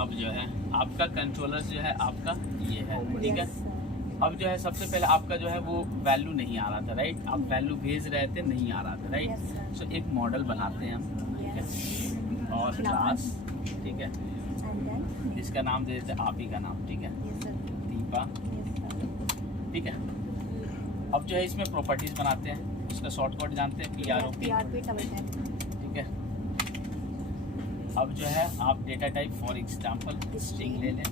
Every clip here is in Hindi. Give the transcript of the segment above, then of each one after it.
अब जो है आपका कंट्रोलर जो है आपका ये है, ठीक है। अब जो है सबसे पहले आपका जो है वो वैल्यू नहीं आ रहा था, राइट। आप वैल्यू भेज रहे थे, नहीं आ रहा था, राइट। सो एक मॉडल बनाते हैं हम, ठीक है, और क्लास, ठीक है, इसका नाम दे देते हैं आप ही का नाम, ठीक है, दीपा, ठीक है। अब जो है इसमें प्रॉपर्टीज बनाते हैं, उसका शॉर्टकट जानते हैं PROP, ठीक है। अब जो है आप data type for example string ले लें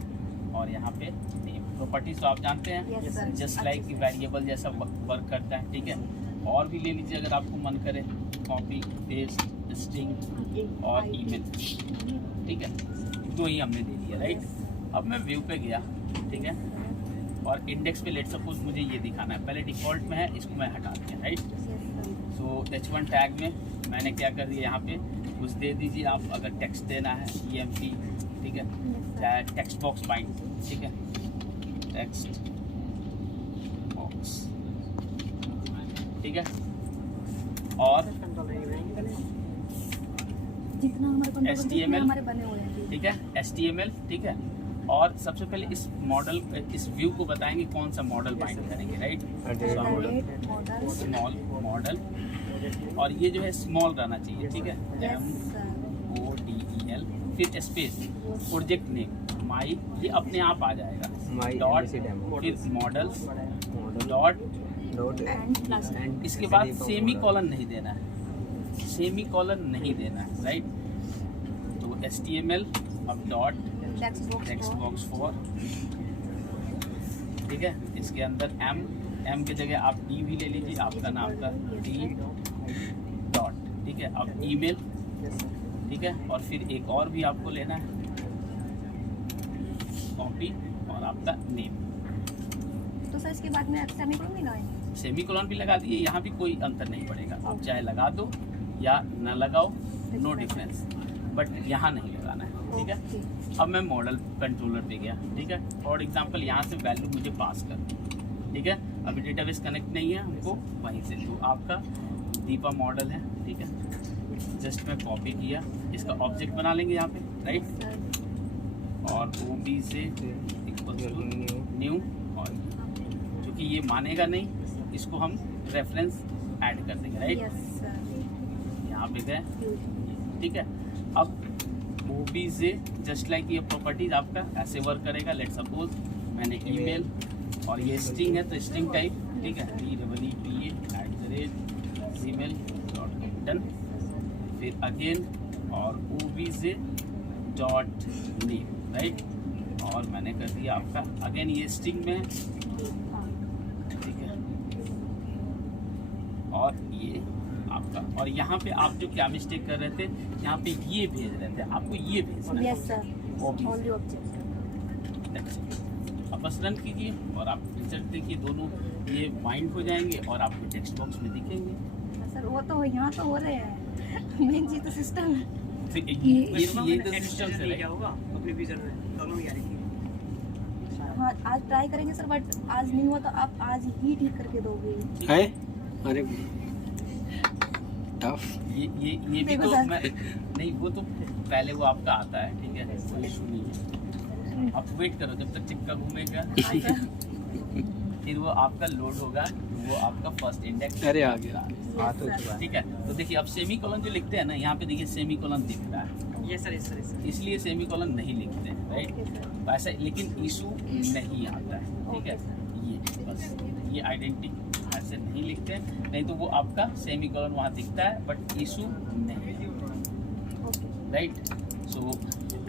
और यहाँ पे नेम। प्रॉपर्टीज तो आप जानते हैं, जस्ट लाइक वेरिएबल जैसा वर्क करता है, ठीक है। और भी ले लीजिए अगर आपको मन करे, कॉपी पेस्ट स्ट्रिंग और ईमेल, ठीक है। दो ही हमने दे दिया, राइट। अब मैं व्यू पे गया, ठीक है, और इंडेक्स पे लेट सपोज मुझे ये दिखाना है, पहले डिफ़ॉल्ट में है, इसको मैं हटा दिया, राइट। सो H1 टैग में मैंने क्या कर दिया, यहाँ पे कुछ दे दीजिए आप, अगर टेक्स्ट देना है EMP, ठीक है, टेक्स्ट बॉक्स बाइंड, ठीक है, टेक्स्ट बॉक्स, ठीक है। और HTML, ठीक है, HTML, ठीक है। और सबसे पहले इस मॉडल, इस व्यू को बताएंगे कौन सा मॉडल बाइंड करेंगे, राइट। स्मॉल मॉडल, और ये जो है स्मॉल रहना चाहिए, ठीक है, MODEL, फिर स्पेस, प्रोजेक्ट नेम माई, ये अपने आप आ जाएगा, डॉट, फिर मॉडल डॉट, इसके बाद सेमी कॉलन नहीं देना है, सेमी कॉलन नहीं देना है, राइट। तो HTML, अब डॉट टेक्स्ट बॉक्स 4, ठीक है, इसके अंदर M की जगह आप D भी ले लीजिए, आपका नाम का D डॉट, ठीक है। अब ईमेल, ठीक है, और फिर एक और भी आपको लेना है, कॉपी और आपका नेम। तो सर इसके बाद में सेमीकोलन भी लगाएंगे? सेमीकोलन भी लगा दिए, यहाँ भी कोई अंतर नहीं पड़ेगा, आप चाहे लगा दो या न लगाओ, नो डिफरेंस, बट यहाँ नहीं लगाना है, ठीक है। अब मैं मॉडल कंट्रोलर पे गया, ठीक है, फॉर एग्जांपल यहाँ से वैल्यू मुझे पास कर, ठीक है। अभी डेटाबेस कनेक्ट नहीं है हमको वहीं से, तो आपका दीपा मॉडल है, ठीक है। जस्ट मैं कॉपी किया, इसका ऑब्जेक्ट बना लेंगे यहाँ पे, राइट, और OB से न्यू, और क्योंकि ये मानेगा नहीं, इसको हम रेफरेंस ऐड कर देंगे, राइट। यहाँ पे गए, ठीक है। अब OB से जस्ट लाइक ये प्रॉपर्टीज आपका ऐसे वर्क करेगा। लेट सपोज मैंने ईमेल और ये स्ट्रिंग है, तो स्ट्रिंग टाइप, ठीक है, DEEPA@gmail.com, फिर अगेन और OB से डॉट नेम, राइट, और मैंने कर दिया आपका अगेन ये स्ट्रिंग में, ठीक है, और ये आपका। और यहाँ पे आप जो क्या मिस्टेक कर रहे थे, यहाँ पे ये भेज रहे थे, आपको ये भेजना है, अब बस रन कीजिए और आप रिजल्ट देखिए, दोनों ये बाइंड हो जाएंगे और आपको टेक्स्ट बॉक्स में दिखेंगे। सर वो तो यहाँ तो हो रहे हैं, मेन चीज तो सिस्टम है, ये तो सिस्टम से क्या होगा अपने विजन में प्रॉब्लम आ रही है। हाँ आज ट्राई करेंगे सर, बट आज नहीं हुआ तो आप आज ही ठीक करके दोगे है। अरे टफ, ये भी तो मैं नहीं, वो तो पहले वो आपका आता है, ठीक है, कोई इशू नहीं है, आप वेट करो जब तक चिपका घूमेगा, फिर वो आपका लोड होगा, वो आपका फर्स्ट इंडेक्स, अरे आ गया, ठीक है। तो देखिए अब सेमी कॉलन जो लिखते हैं ना, यहाँ पे देखिए सेमी कॉलन दिख रहा है, ये सर इसलिए सेमी कॉलन नहीं लिखते हैं, राइट। ऐसा लेकिन इशू नहीं आता है, ठीक है, ये बस ये आइडेंटिटी से नहीं लिखते, नहीं तो वो आपका सेमी कॉलन वहाँ दिखता है बट इशू नहीं है, राइट। सो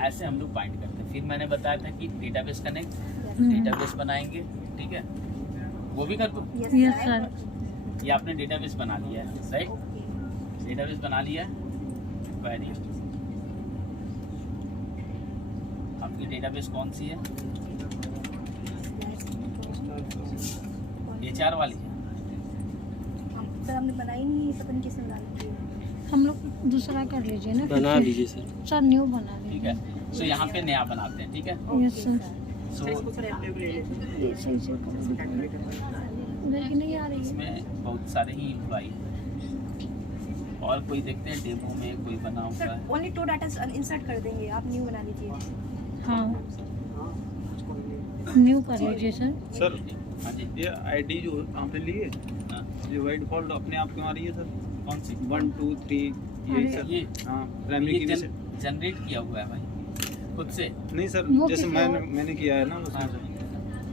ऐसे हम लोग बाइंड करते हैं। फिर मैंने बताया था कि डेटाबेस कनेक्ट, डेटाबेस बनाएंगे, ठीक है, वो भी कर दो। यस सर, ये आपने डेटाबेस बना लिया है, राइट, डेटाबेस बना लिया है, क्वेरी, आपकी डेटाबेस कौन सी है, HR वाली है, सर हमने बनाई नहीं, पता नहीं किसने बना ली। हम लोग दूसरा कर लीजिए ना, बना लीजिए सर। सर न्यू बना लीजिए, ठीक है। सो यहाँ पे नया बनाते हैं, ठीक है। यस सर, सो ये सही से लेकिन नहीं आ रही है। इसमें बहुत सारे ही एम्प्लॉई हैं, और कोई देखते हैं डेमो में कोई बना हुआ सर है। ओनली 2 डाटा इंसर्ट कर देंगे, आप न्यू बना लीजिए। हाँ हाँ उसको नहीं। न्यू कर लीजिए सर। सर हाँ जी ये आईडी जो आपने ली है हाँ, ये वाइट फॉल्ट अपने आप क्यों आ रही है सर? कौन सी 1 2 3 यही अरे, सर। ये हाँ प्राइमरी की वजह से जनरेट किया हुआ है भाई खुद से। नहीं सर, वो जैसे किस मैंने किया है ना हाँ, उसमें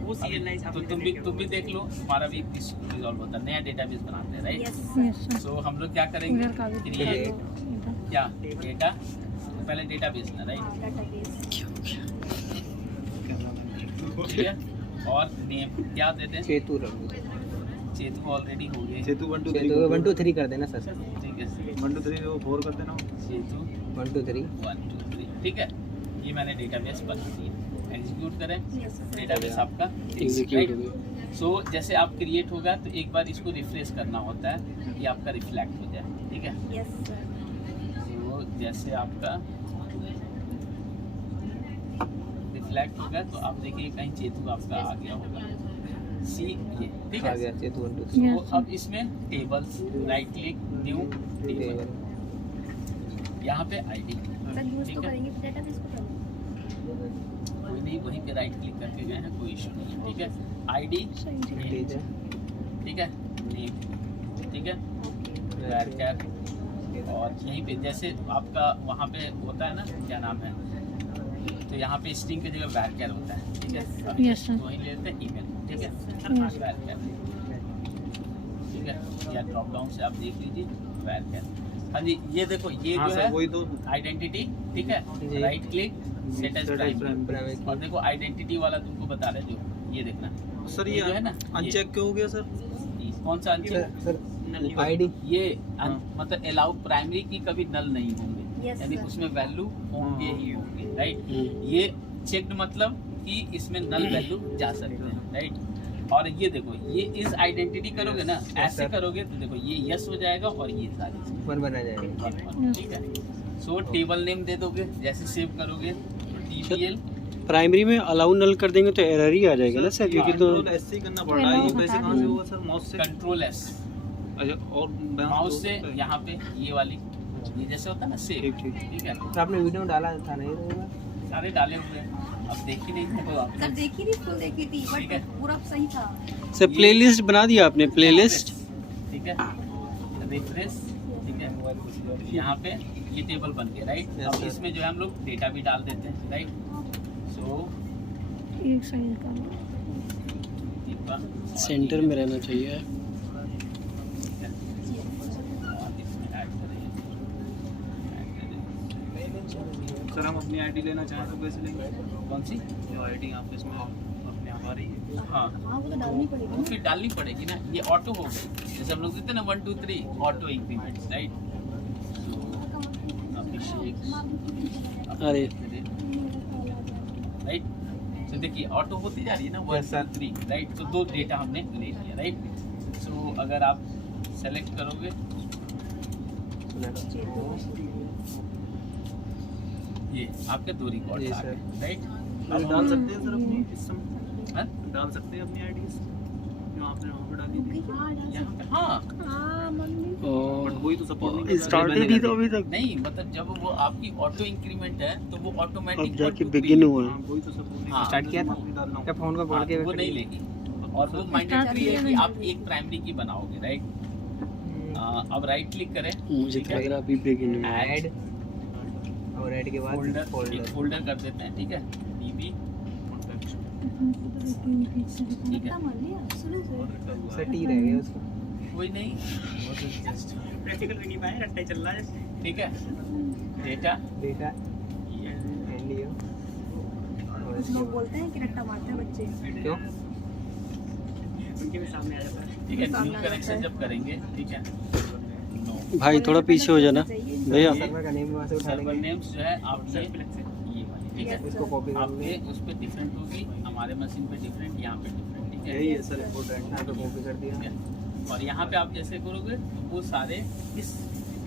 वो CL9 तो तुम भी देख लो, तुम्हारा भी रिजॉल्व होता है, नया डेटाबेस बनाते हैं right. Yes yes sir. So हम लोग क्या करेंगे, इधर का भी दिखा क्रिएट दो इधर। क्या डेटा, पहले डेटाबेस ना राइट, हाँ डेटाबेस ठीक है। और नेम क्या देते हैं, चेतु रघु चेतु ऑलरेडी हो गए, सेतु 1 2 चेतु 1 2 3 3 कर देना सर। ठीक है। 1 2 3 वो 4 कर देना। चेतु 1 2 3 1 2 3 ठीक है। ये मैंने डेटाबेस बना दिया, एग्जीक्यूट करें, यस सर डेटाबेस आपका एग्जीक्यूट हो right? सो जैसे आप क्रिएट होगा तो एक बार इसको रिफ्रेश करना होता है, ये आपका रिफ्लेक्ट हो जाए, ठीक है। यस सर तो जैसे आपका रिफ्लेक्ट होगा तो आप देखिए कहीं चेतु आपका आ गया होगा, सी ये ठीक आ है। गया चेतु 1 2 तो Yes, अब इसमें tables, right click, new 3 table, table यहाँ पे आईडी, सर यूज ठीक तो है। करेंगे फिर डेटाबेस को करेंगे। कोई नहीं, वहीं पे राइट क्लिक करके गए हैं, कोई इशू नहीं है, ठीक है। आईडी सही से। ठीक है ठीक है, नेम ठीक है, ओके वैरकैर, और यहीं पे जैसे आपका वहाँ पे होता है ना, क्या नाम है, तो यहाँ पे स्ट्रिंग की जगह वैरकैर होता है, ठीक है। Yes, sir. अभी Yes, sir. वहीं ले लेते हैं ईमेल, ठीक है, Yes. वैरकैर, ठीक है। या ड्रॉप डाउन से आप देख लीजिए वैरकैर। हाँ जी, ये देखो ये हाँ जो सर है वही तो आइडेंटिटी, ठीक है, जी। Right click, set as Set as primary, primary। Primary और देखो आइडेंटिटी वाला तुमको बता रहे जो, ये देखना सर ये ये जो है ना, अनचेक क्यों हो गया सर? ये कौन सा अनचेक, सर आईडी ये मतलब अलाउ प्राइमरी की कभी नल नहीं होंगे, Yes, यानी sir. उसमें वैल्यू होंगे ही होंगे, राइट। हम्म। ये चेक्ड मतलब कि इसमें नल वैल्यू जा सकते हैं, राइट। और ये देखो ये इस आइडेंटिटी करोगे ना, ऐसे sir. करोगे तो देखो ये यस हो जाएगा और ये सारी 1 बना जाएगा। ठीक है। सो टेबल नेम दे दोगे, जैसे सेव करोगे TBL, प्राइमरी में अलाउ नल कर देंगे तो एरर ही आ जाएगा ना सर, क्योंकि तो कंट्रोल ऐसे ही करना पड़ रहा है। ये वैसे कहाँ से होगा सर? माउस से? कंट्रोल एस, अच्छा और माउस से यहाँ पे ये वाली, ये जैसे होता है ना सेव, ठीक ठीक। ठीक है। तो आपने वीडियो में डाला था नहीं रहेगा? सारे डाले हुए हैं, अब देखी नहीं है तो आप सर देखी थी, फुल देखी थी, ठीक है। बट पूरा सही था। सर प्लेलिस्ट बना दिया आपने, प्लेलिस्ट। ठीक है, रिफ्रेश, ठीक है। यहाँ पे ये टेबल बन गया, राइट। Yes, अब sir. इसमें जो है हम लोग डेटा भी डाल देते हैं, राइट। सो एक साइड का सेंटर में रहना चाहिए। सर हम अपनी आईडी लेना चाहें तो कैसे लेंगे? कौन सी, जो आईडी आप इसमें अपने आप आ रही है। हाँ हाँ वो तो डालनी पड़ेगी वो ना। फिर डालनी पड़ेगी ना, ये ऑटो हो गई, जैसे हम लोग देते हैं ना 1 2 3 ऑटो इंक्रीमेंट, राइट। अभिषेक, अरे राइट। तो देखिए ऑटो होती जा रही है ना, 1 Yes, sir. 2 3, राइट। तो 2 डेटा हमने ले लिया, राइट। सो अगर आप सेलेक्ट करोगे ये आपके 2 रिकॉर्ड जी, आ sir. गए, राइट। अब डाल सकते हैं सर अपनी इस समय? हाँ? डाल सकते हैं अपनी आईडी जो आपने वहाँ पे डाली थी? यहाँ पे हाँ, बट वही तो सपोर्ट नहीं कर रहा। स्टार्टेड ही तो अभी तक, नहीं मतलब जब वो आपकी ऑटो इंक्रीमेंट है तो वो ऑटोमेटिक अब जाके बिगिन हुआ है। हाँ, वही तो सपोर्ट नहीं हाँ, स्टार्ट किया था? डालना क्या फोन का हाँ, बोल के वो नहीं लेगी, और वो माइंडेटरी है कि आप एक प्राइमरी की बनाओगे, राइट। अब राइट क्लिक करें, मुझे ठीक लग है, रहा अभी बिगिन हुआ। ऐड और ऐड के बाद फोल्डर, फोल्डर एक फोल्डर कर देते हैं, ठीक है, DB, ठीक है। कितना मान लिया सुनो सर। सर टी रह गया उसका। कोई नहीं, वो तो जस्ट, प्रैक्टिकल भी नहीं पाए, रट्टा चल रहा है। ठीक है। डेटा डेटा एंड ये और इसके लोग बाद बोलते हैं कि रट्टा मारते हैं बच्चे। क्यों? उनके भी सामने आ जाता है। ठीक है। सामने न्यू आ जाता कनेक्शन है। जब करेंगे, ठीक है, नो भाई थोड़ा पीछे हो जाना भैया। सर्वर का नेम वहाँ से उठा सर्वर लेंगे, नेम्स जो है आप ये वाली, ठीक है। इसको कॉपी कर आपके लेंगे। उस पे डिफरेंट होगी, हमारे मशीन पे डिफरेंट, यहाँ पे डिफरेंट, ठीक है। यही है सर इम्पोर्टेंट। यहाँ पे कॉपी कर दिया। ठीक है। और यहाँ पे आप जैसे करोगे तो वो सारे इस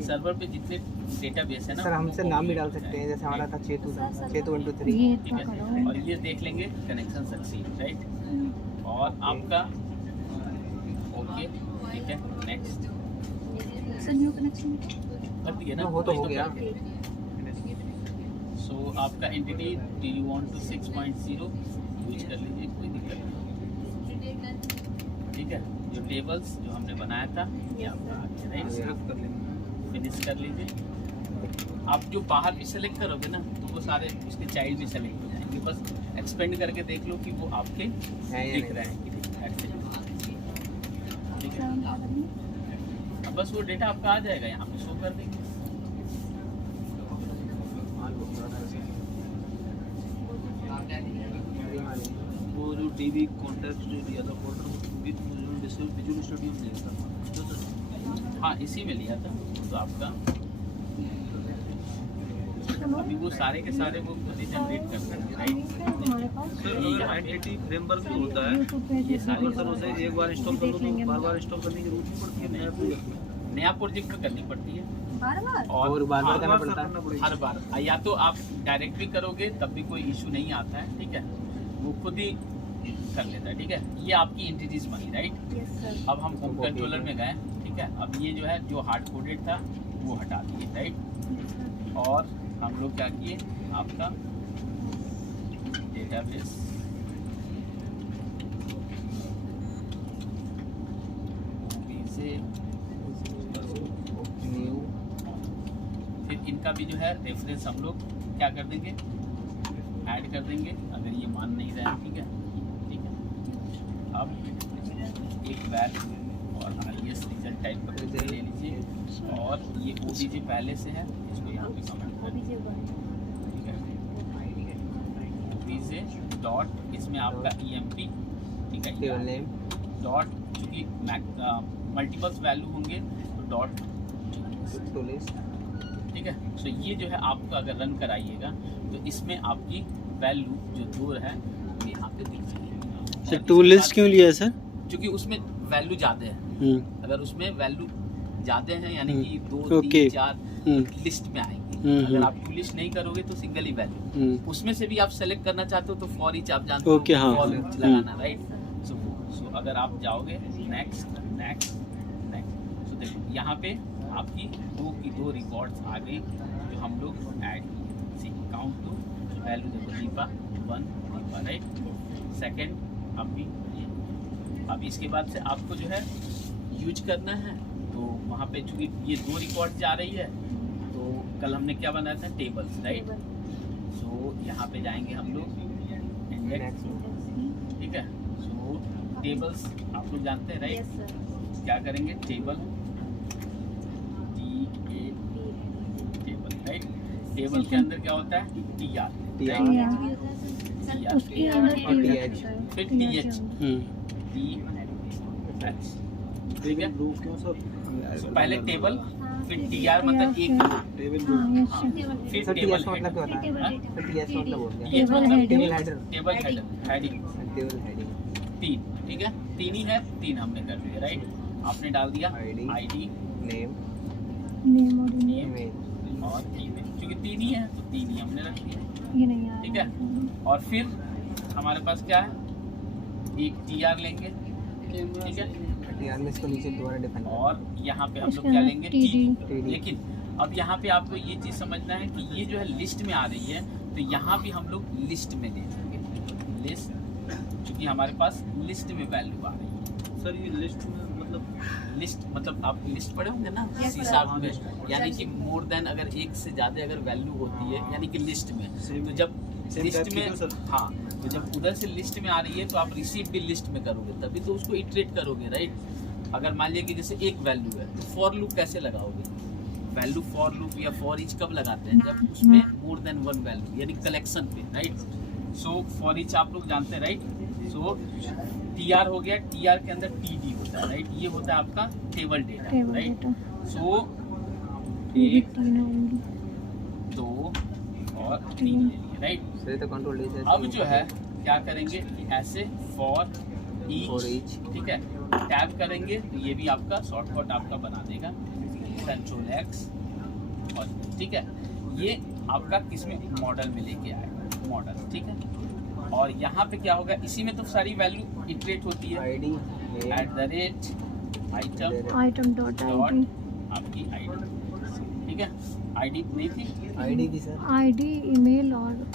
सर्वर पे जितने डेटाबेस है ना, सर हमसे वो नाम भी copy डाल हो सकते हैं, जाएंगे, जैसे हमारा था चेतु था, सर, चेतु 1 2 3। ये ठीक इतना है। करो। और ये देख लेंगे कनेक्शन सक्सीड, राइट। और आपका ओके, ठीक है, नेक्स्ट सर न्यू कनेक्शन कर दिए ना, हो तो हो वही गया। कर दिए। सो आपका entity do you want to 6.0 use कर लीजिए, कोई दिक्कत नहीं, ठीक है। जो टेबल्स जो हमने बनाया था ये आपका आ गया, राइट। फिनिश कर लीजिए। आप जो बाहर भी सेलेक्ट करोगे ना तो वो सारे उसके चाइल्ड भी सेलेक्ट हो जाएंगे, बस एक्सपेंड करके देख लो कि वो आपके दिख रहे हैं कि नहीं, ठीक है। अब बस वो डेटा आपका आ जाएगा, यहाँ पे शो कर देंगे। वो जो टीवी कॉन्टैक्ट जो दिया था फोल्डर विजुअल स्टूडियो में दिया था, हाँ इसी में लिया था। तो आपका अभी वो सारे के सारे वो खुद ही जनरेट कर देंगे, राइट। हमारे पास सर ये एंटिटी फ्रेमवर्क जो होता है यूट्यूब पे ये सारे सर उसे एक बार इंस्टॉल कर लो तो बार बार इंस्टॉल करने की जरूरत नहीं पड़ती है, नया प्रोजेक्ट में नया प्रोजेक्ट में करनी पड़ती है बार बार और बार-बार हाँ, करना बार पड़ता है। करना पड़ेगा। हर बार। या तो आप डायरेक्ट भी करोगे तब भी कोई इशू नहीं आता है, ठीक है, वो खुद ही कर लेता है, ठीक है। ये आपकी एंटिटीज बनी, राइट। Yes sir. अब हम होम कंट्रोलर में गए, ठीक है। अब ये जो है जो हार्ड कोडेड था वो हटा दिए, राइट। और हम लोग क्या किए, आपका डेटाबेस से न्यू फिर इनका भी जो है रेफरेंस हम लोग क्या कर देंगे, ऐड कर देंगे, अगर ये मान नहीं रहा है, ठीक है, ठीक है। अब एक वैल और RDS रिजल्ट टाइप का कुछ ले लीजिए, और ये OBJ पहले से है, इसको यहाँ पे कमेंट कर दीजिए, ठीक है। OBJ डॉट इसमें आपका EMP, ठीक है, टेबल नेम डॉट क्योंकि मल्टीपल्स वैल्यू होंगे तो डॉट, टू लिस्ट, ठीक है। सो ये जो है आपको अगर रन कराइएगा तो इसमें आपकी वैल्यू जो दूर है वो यहाँ पे दिख जाएगी। सर टू लिस्ट क्यों लिया है सर? क्योंकि उसमें वैल्यू ज़्यादा है, अगर उसमें वैल्यू ज़्यादा है यानी कि 2, 3, 4 लिस्ट में आएंगी। अगर आप टू लिस्ट नहीं करोगे तो सिंगल ही वैल्यू, उसमें से भी आप सेलेक्ट करना चाहते हो तो फॉर ईच आप जानते हो, फॉर ईच लगाना, राइट। सो अगर आप जाओगे नेक्स्ट नेक्स्ट नेक्स्ट, सो देखो यहाँ पे आपकी 2 की 2 रिकॉर्ड्स आ गई जो हम लोग ऐड किए। काउंट टू वैल्यू देखो, दीपा 1 दीपा, राइट। सेकंड अभी अब इसके बाद से आपको जो है यूज करना है, तो वहाँ पे चूँकि ये 2 रिकॉर्ड जा रही है, तो कल हमने क्या बनाया था, टेबल्स, राइट। सो यहाँ पे जाएंगे हम लोग इंडेक्स, ठीक है। सो टेबल्स आप लोग जानते हैं, राइट। Yes sir. क्या करेंगे, टेबल टेबल, राइट। टेबल के अंदर क्या होता है, TR, उसके अंदर TH, फिर TH, TH, ठीक है। क्यों सर? So, पहले टेबल फिर TR मतलब एक, फिर सर टेबल टीएस मतलब क्या होता है? सर टीएस मतलब हो गया ये table header, table header, heading table heading, 3, ठीक है। 3 ही है, 3 हमने कर दिया, राइट। आपने डाल दिया ID, ID, नेम, नेम और नेम इमेज, और ईमेल, क्योंकि 3 ही है तो 3 ही हमने रख दिया, ये नहीं आ ठीक है। और फिर हमारे पास क्या है, एक TR लेंगे, ठीक है। टीआर में इसको नीचे दोबारा डिफाइन कर, और यहाँ पे हम उसके लोग क्या अंदर लेंगे, TD, TD। लेकिन अब यहाँ पे आपको ये चीज़ समझना है कि ये जो है लिस्ट में आ रही है, तो यहाँ भी हम लोग लिस्ट में ले लेंगे, लिस्ट, क्योंकि हमारे पास लिस्ट में वैल्यू आ रही है। सर ये लिस्ट में मतलब लिस्ट मतलब आप लिस्ट पढ़े होंगे ना, Yes, C# sir. में, यानी कि मोर देन अगर एक से ज़्यादा अगर वैल्यू होती है यानी कि लिस्ट में, तो जब लिस्ट में, हाँ, तो जब उधर से लिस्ट में आ रही है तो आप रिसीव भी लिस्ट में करोगे, तभी तो उसको इटरेट करोगे, राइट। अगर मान लिया कि जैसे एक वैल्यू है तो फॉर लूप कैसे लगाओगे, वैल्यू फॉर लूप या फॉर ईच कब लगाते हैं, जब उसमें मोर देन 1 वैल्यू यानी कलेक्शन पे, राइट। सो फॉर ईच आप लोग जानते हैं, राइट। सो TR हो गया, TR के अंदर TD होता है, राइट। ये होता है आपका table data, table right. Data, so ये 1, 3 होंगी, 2 और 3 ले लिए, राइट। सर ये तो कंट्रोल डी से अब जो है क्या करेंगे कि ऐसे फॉर For ईच, each, ठीक है, टैब करेंगे तो ये भी आपका शॉर्टकट आपका बना देगा, Ctrl X, और ठीक है। ये आपका किसमें, मॉडल में लेके आएगा, मॉडल, ठीक है। और यहाँ पे क्या होगा, इसी में तो सारी वैल्यू इटरेट होती है, ID, @ item item dot dot ID, आपकी ID, ठीक है। आईडी नहीं थी, आईडी थी सर। आईडी, ईमेल और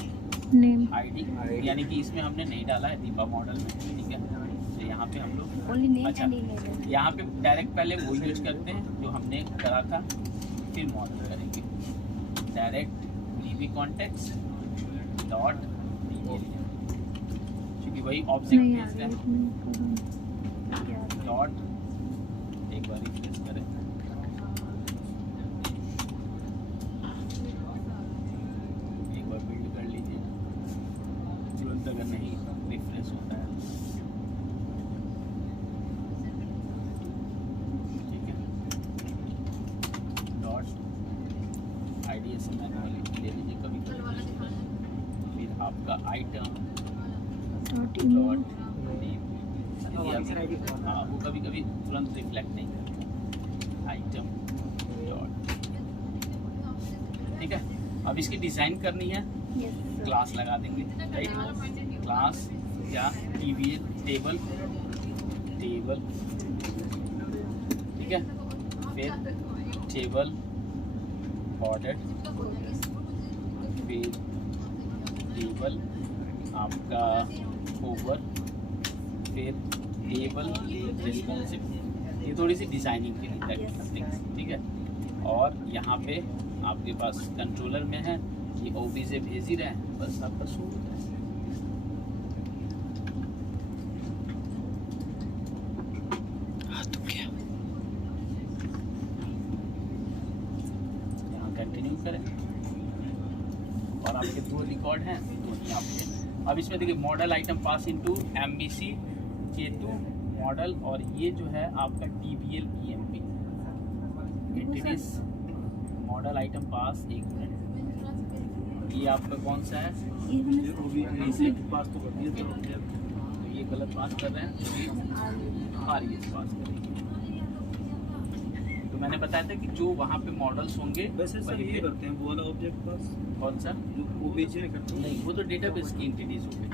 नेम। आईडी यानी कि इसमें हमने नहीं डाला है दीपा मॉडल में, ठीक है। तो यहाँ पे हम लोग ओनली नेम अच्छा, एंड ईमेल। यहाँ पे डायरेक्ट पहले वो यूज करते हैं जो हमने करा था, फिर मॉडल करेंगे। डायरेक्ट डीबी कॉन्टेक्ट्स डॉट क्योंकि वही ऑब्जेक्ट नहीं आ भेजते रही हैं डॉट, एक बार रिफ्रेश करें, एक बार बिल्ड कर लीजिए, तुरंत अगर नहीं रिफ्रेश होता है, ठीक है। डॉट IDSM मैनुअली ले लीजिए कभी कभी, फिर आपका आइटम डॉट ईमेल। हाँ वो कभी कभी तुरंत रिफ्लेक्ट नहीं करता, आइटम डॉट, ठीक है। अब इसकी डिज़ाइन करनी है, यस सर। क्लास लगा देंगे, राइट। क्लास या TBL टेबल, टेबल, ठीक है। फिर टेबल बॉर्डर, फिर टेबल आपका ओवर, फिर टेबल रिस्पॉन्सिव। ये थोड़ी सी डिजाइनिंग के लिए थिंग्स, ठीक है। और यहाँ पे आपके पास कंट्रोलर में है, ये OBJ भेज ही रहे हैं, बस आपका शो हो जाए। यहाँ कंटिन्यू करें और आपके 2 रिकॉर्ड हैं, दोनों आपके। अब इसमें देखिए model item pass into MBC K2 model, और ये जो है आपका TBL EMP introduce model item pass. एक मिनट, ये आपका कौन सा है? पास तो कर दिया था। तो ये गलत पास कर रहे हैं, और ये पास करेंगे। तो मैंने बताया था कि जो वहाँ पे मॉडल्स होंगे वैसे सब वहीं ये पे। करते हैं, वो वाला ऑब्जेक्ट पास कौन सा? जो OBJ करते हैं। नहीं, वो तो डेटाबेस की एंटिटीज हो गई।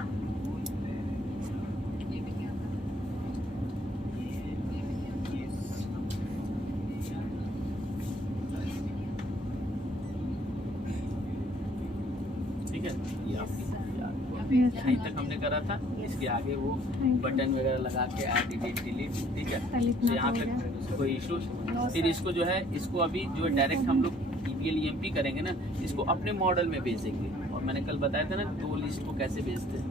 ठीक है, ये आपकी Yes, यहीं तक हमने करा था। इसके आगे वो बटन वगैरह लगा के ऐड डिलीट डिलीट, ठीक है। पहले तो इतना यहाँ तो हो तक कोई इशू। फिर इसको जो है, इसको अभी जो है डायरेक्ट हम लोग TBL EMP करेंगे ना, इसको अपने मॉडल में भेजेंगे। और मैंने कल बताया था ना 2 लिस्ट को कैसे भेजते हैं,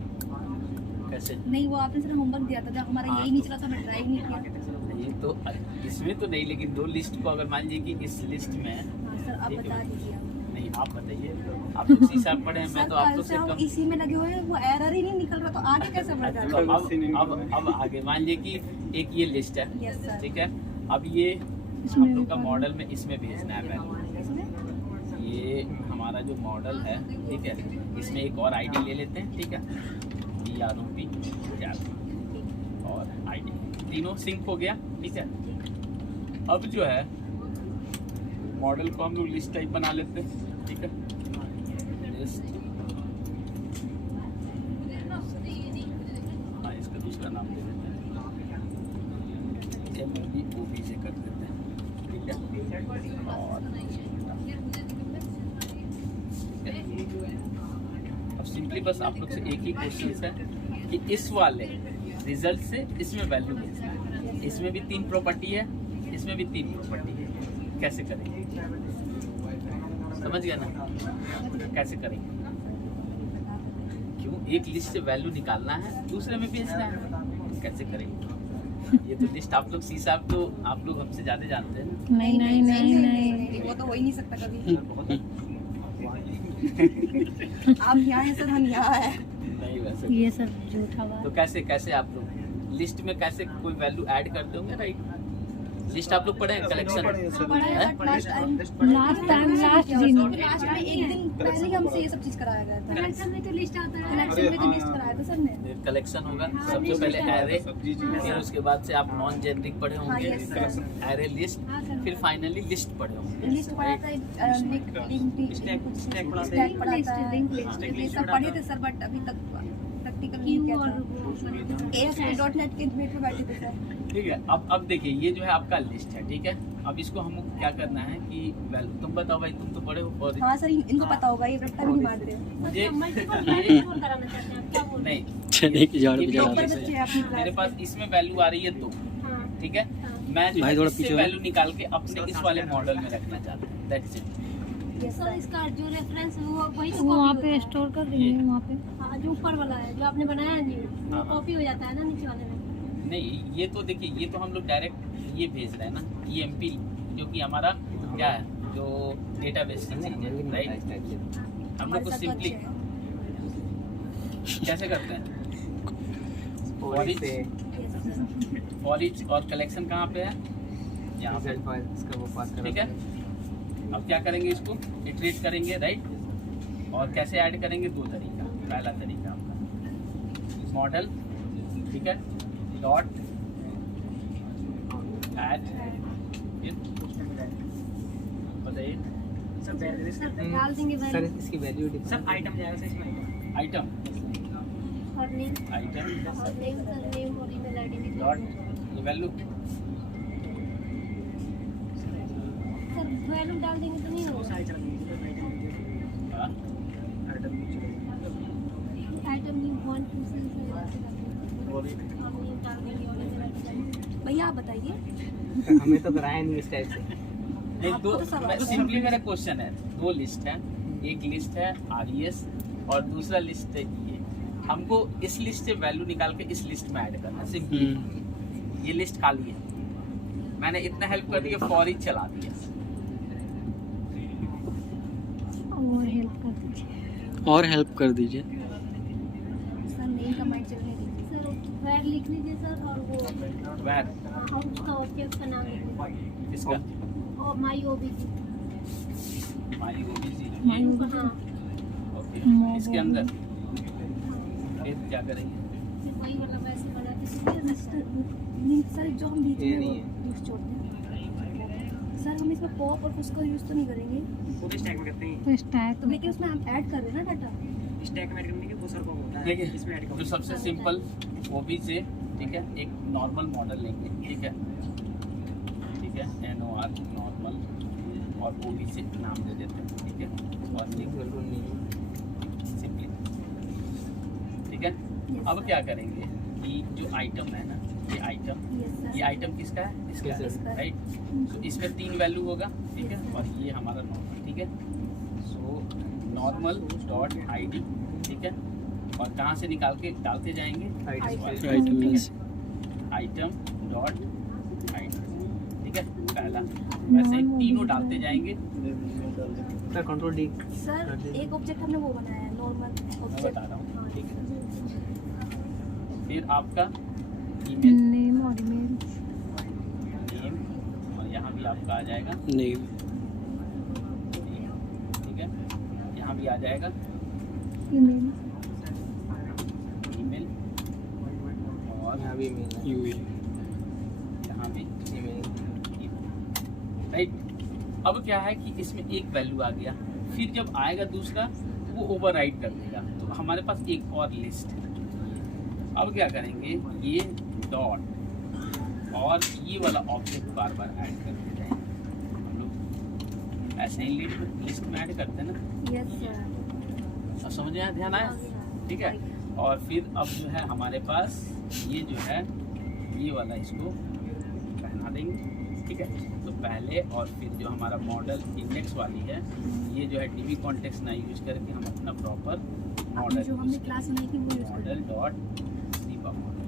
कैसे। नहीं, वो आपने सर होमवर्क दिया था, जब हमारा हाँ, यही नहीं चला था, मैं ट्राई नहीं किया। ये तो इसमें तो नहीं, लेकिन 2 लिस्ट को अगर मान लीजिए कि इस लिस्ट में हाँ सर, आप ठीक है। बता दीजिए। नहीं, आप बताइए, आप लोग C# पढ़े हैं, मैं सर तो आप कल लोग से से हम कम। इसी में लगे हुए हैं, वो एरर ही नहीं निकल रहा, तो आगे कैसे बढ़ तो जाएगा? अब आगे मान लीजिए कि एक ये लिस्ट है, यस सर। ठीक है। अब ये हम लोग का मॉडल में इसमें भेजना है वैल्यू। इसमें ये हमारा जो मॉडल है, ठीक है, इसमें एक और आईडी ले लेते हैं, ठीक है। DROP और आईडी तीनों सिंक हो गया, ठीक है। अब जो है मॉडल को हम लोग लिस्ट टाइप बना लेते हैं, ठीक है। लिस्ट, हाँ इसका दूसरा नाम दे देते हैं, OBJ कर देते हैं, ठीक है। और अब सिंपली बस आप लोग से एक ही क्वेश्चन है कि इस वाले रिजल्ट से इसमें वैल्यू भेजना है। इसमें भी 3 प्रॉपर्टी है, इसमें भी 3 प्रॉपर्टी है, कैसे करेंगे? समझ गया ना, कैसे करेंगे? क्यों, एक लिस्ट से वैल्यू निकालना है, दूसरे में भेजना है, कैसे करेंगे? ये तो लिस्ट आप लोग C# तो आप लोग हमसे ज़्यादा जानते हैं। नहीं नहीं नहीं नहीं, वो तो हो ही नहीं सकता कभी। आप यहाँ हैं सर, हम यहाँ हैं। नहीं वैसे ये सब झूठा बात। तो कैसे कैसे आप लोग लिस्ट में कैसे कोई वैल्यू ऐड करते होंगे, राइट? लिस्ट आप लोग पढ़े हैं, कलेक्शन लास्ट दिन लास्ट में एक दिन पहले ही हमसे ये सब चीज कराया गया था। कलेक्शन में तो लिस्ट आता है। कलेक्शन में तो लिस्ट कराया था सर ने। कलेक्शन होगा सबसे पहले एरे, फिर उसके बाद से आप नॉन जेनरिक पढ़े होंगे, yes, sir. एरे लिस्ट, फिर फाइनली लिस्ट पढ़े होंगे। लिस्ट पढ़ा था, स्टैक पढ़ा था, ये सब पढ़े थे सर, बट अभी तक प्रैक्टिकल क्यू नहीं और कहता वो करके। ASP.NET के मेट पे बैठे थे सर। ठीक है। अब देखिए ये जो है आपका लिस्ट है, ठीक है। अब इसको हमको क्या करना है कि वैल्यू, तुम बताओ भाई, तुम तो बड़े हो और हाँ सर, इनको पता होगा, ये रट्टा भी नहीं मारते। मुझे मल्टीपल ये ट्रांसफर कराना चाहते हैं, क्या बोल रहे हैं? नहीं, चने की झाड़ ये पे भी चढ़ा ऊपर ऑफिस दे। बच्चे है। हैं अपनी क्लास मेरे पास में। इसमें वैल्यू आ रही है 2, हाँ, ठीक है। हाँ। मैं जो भाई है थोड़ा इससे पीछे हो। वैल्यू निकाल के अपने इस वाले मॉडल में रखना चाहता हूँ, that's it. Yes, sir sir। इसका जो रेफरेंस वो वही तो वो वहाँ कॉपी पे होता है। स्टोर कर देंगे वहाँ पे। हाँ, जो ऊपर वाला है जो आपने बनाया है न्यू, वो हाँ। कॉपी हो जाता है ना नीचे वाले में। नहीं, ये तो देखिए, ये तो हम लोग डायरेक्ट ये भेज रहे हैं ना, EMP, जो कि हमारा क्या है, जो डेटाबेस की चीज है, राइट। हम लोग हमारे को साथ तो सिंपली अच्छे हैं। कैसे करते हैं, और इससे Yes, sir। फॉर ईच और कलेक्शन कहाँ पे है, यहाँ पे, रिजल्ट फाइल इसका वो पास करा ठीक है। अब क्या करेंगे, इसको इटरेट करेंगे, राइट। और कैसे ऐड करेंगे, 2 तरीका। पहला तरीका आपका मॉडल, ठीक है, डॉट ऐड, बताइए सर वैल्यू सर डाल देंगे सर वैल्यू इसकी वैल्यू सर आइटम जाएगा सर इसमें। आइटम, और नेम आइटम और नेम सर नेम और ईमेल आईडी भी डॉट ये वैल्यू, सर वैल्यू डाल देंगे तो नहीं वो होगा। सारे चला देंगे। हाँ, आइटम न्यू 1 2 3 और ये हम ये डाल देंगे और ईमेल आईडी डाल देंगे। भैया आप बताइए। हमें तो कराया नहीं इस टाइप से। नहीं, आपको तो सब आता है। सिंपली मेरा क्वेश्चन है, 2 लिस्ट है, एक लिस्ट है RES और दूसरा लिस्ट है ये। हमको इस लिस्ट से वैल्यू निकाल के इस लिस्ट में ऐड करना है, सिंपली। ये लिस्ट खाली है, मैंने इतना हेल्प कर दिया, फॉर ईच चला दिया। और हेल्प कर दीजिए। और हेल्प कर दीजिए। सर नेम का माइंड चलने दीजिए। सर वैर लिख लीजिए सर और वो वैर हाँ, उसका ऑब्जेक्ट का नाम लिख लीजिए इसका और माई OBC। हमारी OBC, हाँ ओके। इसके अंदर फिर क्या करेंगे, वही वाला वैसे वाला किसी नहीं सर, जो हम भेज ये रहे नहीं हैं वो यूज छोड़ दें। सर हम इसमें पॉप और उसका यूज तो नहीं करेंगे, पूरे स्टैक में करते हैं। तो स्टैक तो लेकिन उसमें हम ऐड कर रहे हैं ना डाटा। स्टैक में ऐड करने के वो सर को होता है। देखिए इसमें ऐड जो करो। सबसे सिंपल OBC से, ठीक है, एक नॉर्मल मॉडल लेंगे, ठीक है, ठीक है, NOR नॉर्मल और OBC नाम दे देते हैं, ठीक है, और बिल्कुल नहीं। सिंपली, ठीक है। अब क्या करेंगे कि जो आइटम है ना, ये आइटम, यस ये सर। आइटम किसका है, इसका है, इसका है। राइट। तो इसमें 3 वैल्यू होगा, ठीक है, और ये हमारा नॉर्मल, ठीक है। सो नॉर्मल डॉट ID, ठीक है, और कहाँ से निकाल के डालते जाएंगे, item means item dot ID, ठीक है, पहला। वैसे ही तीनों डालते जाएंगे, सर कंट्रोल D सर एक ऑब्जेक्ट हमने वो बनाया है, नॉर्मल मैं ऑब्जेक्ट। बता रहा हूँ, ठीक है। फिर आपका ईमेल नेम और ईमेल। नेम, और यहाँ भी आपका आ जाएगा नहीं। ठीक है, यहाँ भी आ जाएगा ईमेल। ईमेल, और यहाँ भी मेल है। ईमेल। यहाँ भी ईमेल राइट। अब क्या है कि इसमें एक वैल्यू आ गया, फिर जब आएगा दूसरा वो ओवरराइड कर देगा, तो हमारे पास एक और लिस्ट है। अब क्या करेंगे, ये डॉट और ये वाला ऑब्जेक्ट बार बार ऐड करते जाएंगे। हम लोग ऐसे ही लिस्ट में ऐड करते हैं ना, यस सर। अब समझ में आया, ध्यान आया, ठीक है। और फिर अब जो है हमारे पास ये जो है ये वाला इसको पहना देंगे, ठीक है। तो पहले और फिर जो हमारा मॉडल इंडेक्स वाली है, ये जो है DB कॉन्टेक्स्ट ना यूज करके हम अपना प्रॉपर मॉडल जो हमने क्लास बनाई थी वो यूज कर मॉडल डॉट दीपा मॉडल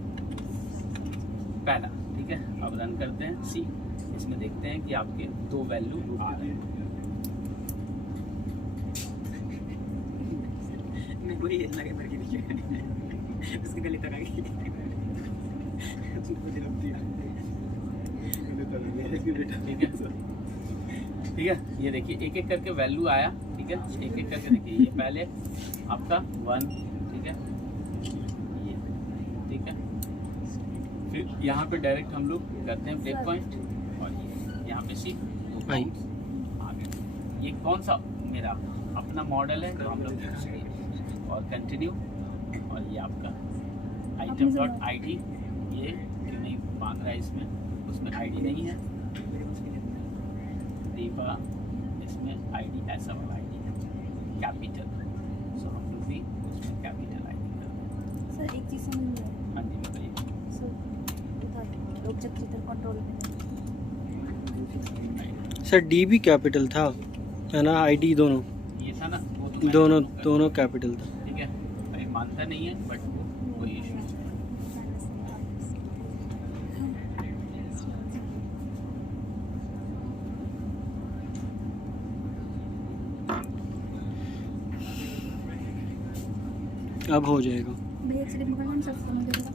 पहला, ठीक है। अब रन करते हैं सी, इसमें देखते हैं कि आपके 2 वैल्यू आ रहे हैं। मैं वही लगे मर के देखिए उसके गले तक आ गई। मुझे लग दिया ठीक है, ठीक है। ये देखिए एक एक करके वैल्यू आया, ठीक है, एक एक करके देखिए। ये पहले आपका 1, ठीक है, ये, ठीक है। फिर यहाँ पे डायरेक्ट हम लोग करते हैं ब्रेक पॉइंट, और ये यहाँ पे सी भाई। आगे। ये कौन सा मेरा अपना मॉडल है, तो हम लोग use किए। और कंटिन्यू, और ये आपका आइटम डॉट ID, ये क्यों नहीं बांध रहा है इसमें, उसमें ID नहीं है। दीपा इसमें ID ऐसा वाला ID है कैपिटल, सो हम लोग भी उसमें कैपिटल ID करते हैं। सर एक चीज़ समझ में आई। हाँ जी बताइए। सर ऑब्जेक्ट चित्र कंट्रोल में सर D भी कैपिटल था है ना, ID दोनों ये था ना, वो तो मैंने दोनों कैपिटल था। ठीक है, भाई मानता नहीं है बट वो कोई इशू नहीं। अब हो जाएगा भैया सिर्फ पकड़ना सर समझ जाएगा।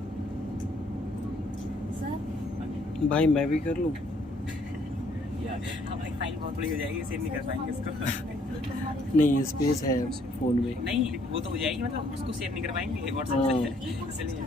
सर भाई, मैं भी कर लूँ। ये आ गया। हमारी फाइल बहुत बड़ी हो जाएगी, सेव नहीं कर पाएंगे उसको। नहीं, स्पेस है फ़ोन में। नहीं वो तो हो जाएगी, मतलब उसको सेव नहीं कर पाएंगे व्हाट्सएप से, इसलिए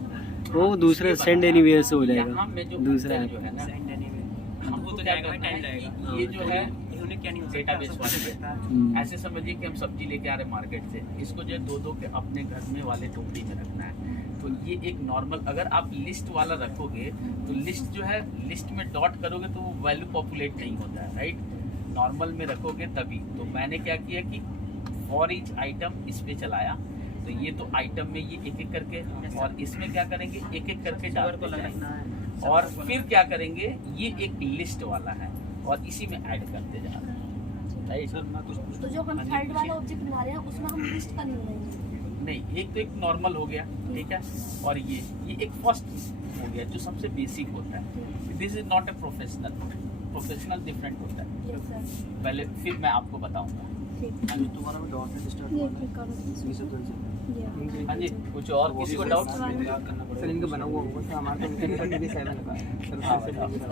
वो दूसरा सेंड एनीवेयर से हो यहाँ जाएगा, में जो दूसरा अंतर ऐप। जो है ना, सेंड एनीवे हम वो तो क्या जाएगा, करते टाइम हैं, लगेगा। ये जो है उन्हें क्या नहीं हो सकता, डेटाबेस सब वाले कुछ पे। रहता है। हम्म। ऐसे समझिए कि हम सब्जी लेके आ रहे हैं मार्केट से, इसको जो है दो के अपने घर में वाले टोकरी में रखना है। तो ये एक नॉर्मल, अगर आप लिस्ट वाला रखोगे तो लिस्ट जो है, लिस्ट में डॉट करोगे तो वो वैल्यू पॉपुलेट नहीं होता है, राइट। नॉर्मल में रखोगे तभी। तो मैंने क्या किया कि फॉर ईच आइटम इस पे चलाया, तो ये तो आइटम में ये एक एक करके, और इसमें क्या करेंगे एक एक करके डालते जाएंगे। और फिर क्या करेंगे, ये एक लिस्ट वाला है और इसी में ऐड करते जा रहे हैं, राइट। सर मैं कुछ पूछता तो जो हम हाँ जी, थर्ड वाला पूछिए। ऑब्जेक्ट बना रहे हैं उसमें हम लिस्ट का नहीं बनाएंगे। नहीं, एक तो एक नॉर्मल हो गया, ठीक है, और ये एक फर्स्ट हो गया जो सबसे बेसिक होता है। This is not a professional different होता है। यस सर पहले फिर मैं आपको बताऊंगा। ठीक। अभी तुम्हारा में डॉट नेट स्टार्ट ये हुआ क्लिक करो। इसे कर सकते हाँ जी, कुछ और किसी को डाउट? याद करना पड़ेगा सर इनका बना हुआ होगा सर, हमारा तो TV7 लगा है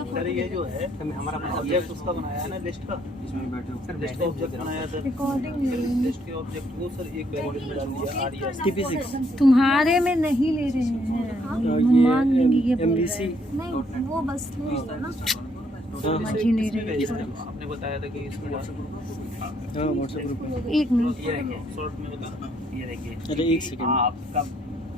सर ये जो है सर, हमारा ऑब्जेक्ट उसका बनाया है ना लिस्ट का, इसमें बैठे हो सर लिस्ट का ऑब्जेक्ट बनाया है सर। रिकॉर्डिंग लिस्ट के ऑब्जेक्ट को सर एक वेरिएबल में डाल दिया RES। TP6 तुम्हारे में नहीं ले रहे हैं, हम मान लेंगे ये बोल रहे MVC हैं। नहीं वो बस नहीं होगा ना, हाँ समझ ही नहीं रहे छोड़ो। आपने बताया था कि इसमें हाँ, व्हाट्सएप ग्रुप में। एक मिनट ये देखिए, शॉर्ट में होता है। ये देखिए, अरे, एक सेकंड। आपका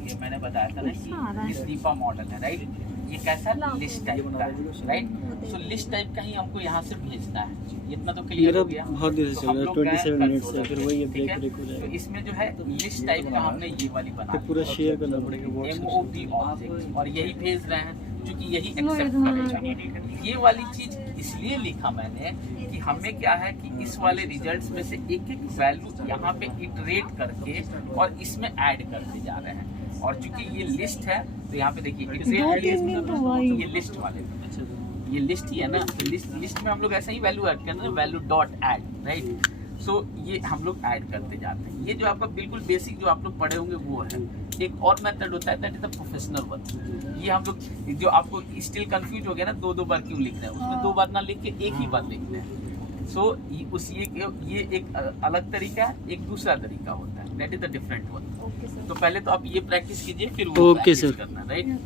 ये मैंने बताया था ना गुस्सा आ रहा कि है। ये दीपा मॉडल है, राइट। ये कैसा लिस्ट टाइप का है, राइट। सो लिस्ट टाइप का ही हमको यहाँ से भेजना है, इतना तो क्लियर मेरा हो गया। बहुत देर से तो चल हम रहा है, लोग गए 27 मिनट से, controller फिर वही पे, ठीक ब्रेक है? हो तो जाएगा। इसमें जो है लिस्ट टाइप का हमने ये वाली बना फिर पूरा शेयर करना पड़ेगा MOV व्हाट्सएप ऑब्जेक्ट, और यही भेज रहे हैं क्योंकि यही लो, एक्सेप्ट इतना करेगा। ये वाली चीज इसलिए लिखा मैंने कि हमें क्या है कि इस वाले रिजल्ट्स में से एक एक वैल्यू यहाँ पे इटरेट करके और इसमें ऐड करते जा रहे हैं। और चूंकि ये लिस्ट है तो यहाँ पे देखिए iterate 2-3 दिन तो हुआ ही। ये लिस्ट वाले, ये लिस्ट ही है ना, तो लिस्ट में हम लोग ऐसा ही वैल्यू ऐड करते हैं, वैल्यू डॉट ऐड, राइट। सो ये हम लोग ऐड करते जाते हैं। ये जो आपका बिल्कुल बेसिक जो आप लोग पढ़े होंगे वो है। एक और मेथड होता है that is the professional one. ये हम लोग जो आपको स्टिल कंफ्यूज हो गया ना, दो बार क्यों लिख रहे हैं, उसमें 2 बार ना लिख के एक ही बार लिखते हैं। सो ये एक अलग तरीका है, एक दूसरा तरीका होता है, that is the different one. Okay sir. तो पहले तो आप ये प्रैक्टिस कीजिए, फिर वो ओके प्रैक्टिस सर। करना, राइट।